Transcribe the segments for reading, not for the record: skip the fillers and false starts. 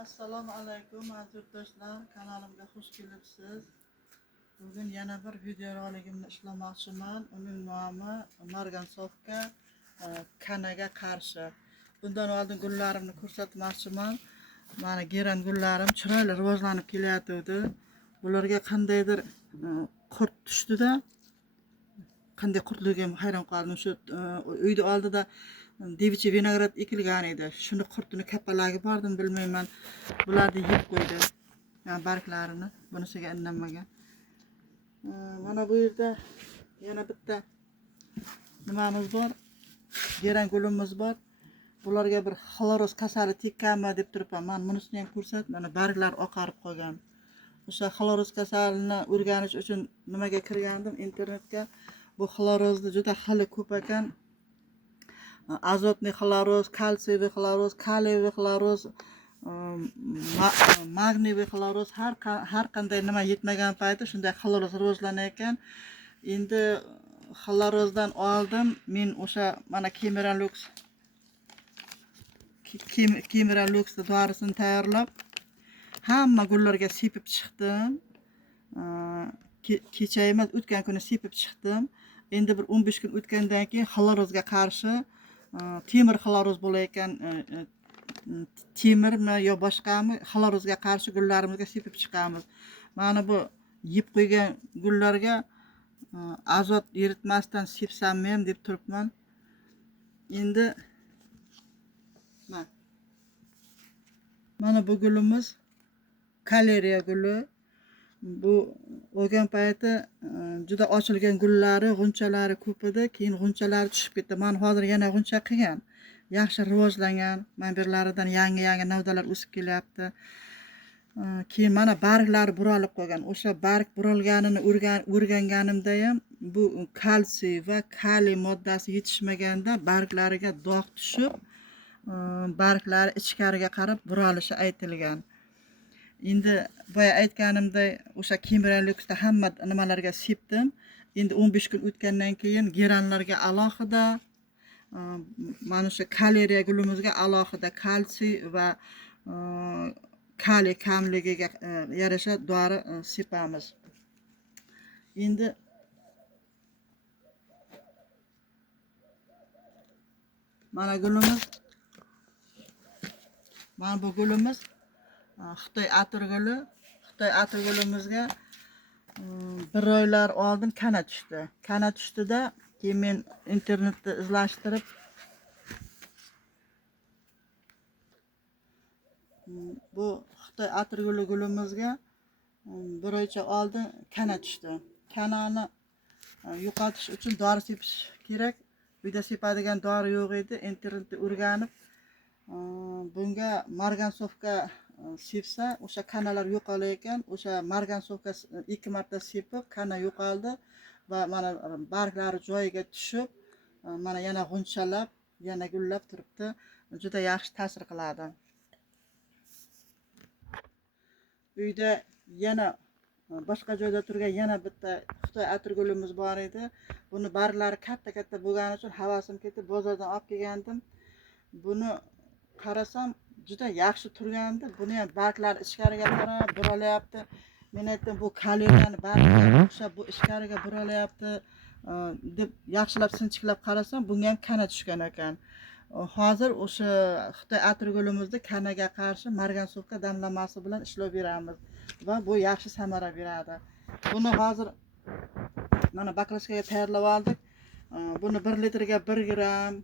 Assalomu alaykum aziz yurtdoshlar, kanalimga xush kelibsiz. Bugun yana bir video roligimni ishlamoqchiman. Uning nomi margansovka kanaga qarshi. Bundan oldin gullarimni ko'rsatmoqchiman. Mana geran gullarim chiroyli rivojlanib kelyapti. Bularga qandaydir qurt tushdi-da, qanday qurtligim hayron qoldim. Shu uyda oldida devichi vinograd ekilgan edi. Shuni qurtini kapalagi bordim bilmayman. Bularni yeb qo'ydi. Yani barglarini. Bunisiga indanmagan. Mana bu yerda yana bitta nimamiz bor. Geran gulimiz bor. Bularga bir xloroz kasali tekkanmi deb turibman. Men bunisini ham ko'rsat. Mana barglar oqarib qolgan. O'sha xloroz kasalini o'rganish uchun nimaga kirgandim internetga. Bu xlorozni juda xili ko'p ekan. Azotli xloroz, kalsiyli xloroz, kaliyli xloroz, magniyli xloroz, har qanday nima yetmagan payti shunday xloroz rivojlanar ekan. Endi xlorozdan oldin men o'sha mana Kemiralux dorisini tayyorlab hamma gullarga sepib chiqdim. Kecha emas, o'tgan kuni sepib chiqdim. Endi bir 15 kun o'tgandan keyin xlorozga qarshi temir xloroz bo'lar ekan, temirmi yo boshqami xlorozga qarshi gullarimizga sepib chiqamiz. Mana bu yeb qo'ygan gullarga azot eritmasdan sepsammi ham deb turibman. Endi mana bu gulimiz kaleriya guli. Bu olgan payti juda ochilgan gullari, g'unchalari ko'p edi. Keyin g'unchalari tushib ketdi. Men hozir yana g'uncha qilgan. Yaxshi rivojlangan. Mana birlaridan yangi navdalar o'sib kelyapti. Keyin mana barglari buralib qolgan. O'sha barg buralganini o'rganganimda ham bu kalsiy va kaliy moddasi yetishmaganda barglariga dog' tushib, barglari ichkariga qarab buralishi aytilgan. Endi boya aytganimday o'sha Kemiralixda hamma nimalarga sepdim. Endi 15 kun o'tgandan keyin geranlarga alohida, mana shu kaleriya gulimizga alohida kalsiy va kaliy kamligiga yarasha dori sepamiz. Endi mana gulimiz, mana bu gulimiz Xitoy atirguli. Xitoy atirgulimizga bir oylar oldin kana tushdi. Kana tushdida keyin men internetda izlashtirib bu Xitoy atirguli gulimizga bir oycha oldin kana tushdi. Kanani yo'qotish uchun dori sepish kerak. Uyda sepadigan dori yo'q edi. Internetda o'rganib bunga margansovka sepsa o'sha kanalar yo'qolar ekan. O'sha margansovka 2 marta sepib kana yo'qoldi va mana barglari joyiga tushib, mana yana g'unchalab, yana gullab turibdi. Juda yaxshi ta'sir qiladi. Uyda yana boshqa joyda turgan yana bitta Xitoy atirgulimiz bor edi. Buni barglari katta bo'lgani uchun havasim ketib bozordan olib kelgandim. Buni qarasam juda yaxshi turgandi. Buni ham barglari ichkariga qarab buralyapti. Men aytdim bu kaliyani barglari o'xshab bu ichkariga buralyapti deb yaxshilab sinchiklab qarasam bunga ham kana tushgan ekan. Hozir o'sha Xitoy atirgulimizni kanaga qarshi margansovka damlamasi bilan ishlab beramiz va bu yaxshi samara beradi. Buni hozir mana baklashkaga tayyorlab oldik. Buni 1 litrga 1 gram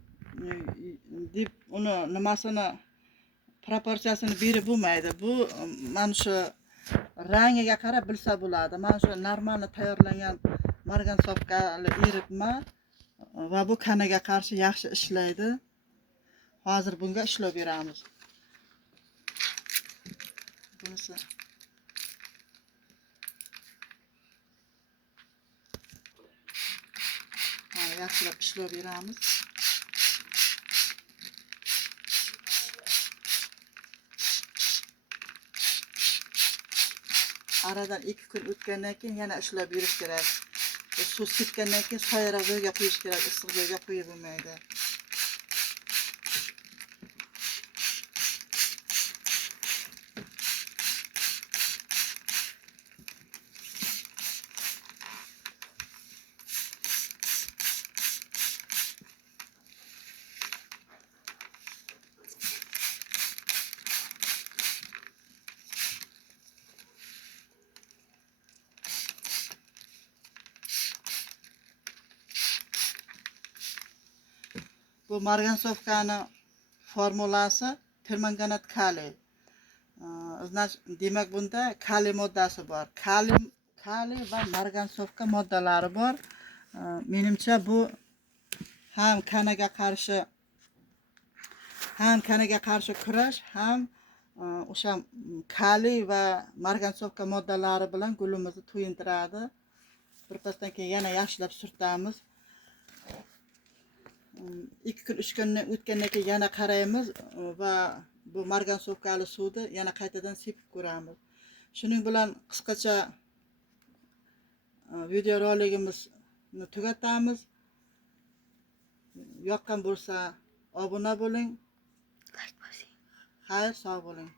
deb uni nimasini proporsiyasini berib bo'lmaydi. Bu mana shu rangiga qarab bilsa bo'ladi. Mana shu normalni tayyorlangan margansovkali eritma va bu kanaga qarshi yaxshi ishlaydi. Hozir bunga ishlab beramiz. Bunisi yaxshilab ishlab beramiz. Aradan 2 kun o'tgandan keyin yana ishlab berish kerak. Suv sepgandan keyin soyroq joyga qo'yish kerak, issiq joyga qo'yib bo'lmaydi. bu margansovkani formulasi permanganat kaliy. Значит, demak bunda kaliy moddasi bor. Kaliy va margansovka moddalari bor. Menimcha bu ham kanaga qarshi kurash, ham o'sha kaliy va margansovka moddalari bilan gulimizni to'yintiradi. Birpasdan keyin yana yaxshilab surtamiz. 2 kun 3 kunni o'tgandan keyin yana qaraymiz va bu margansovkali suvni yana qaytadan sepib ko'ramiz. Shuning bilan qisqacha video roligimizni tugatamiz. Yoqqan bo'lsa obuna bo'ling. Xayr, sog' bo'ling.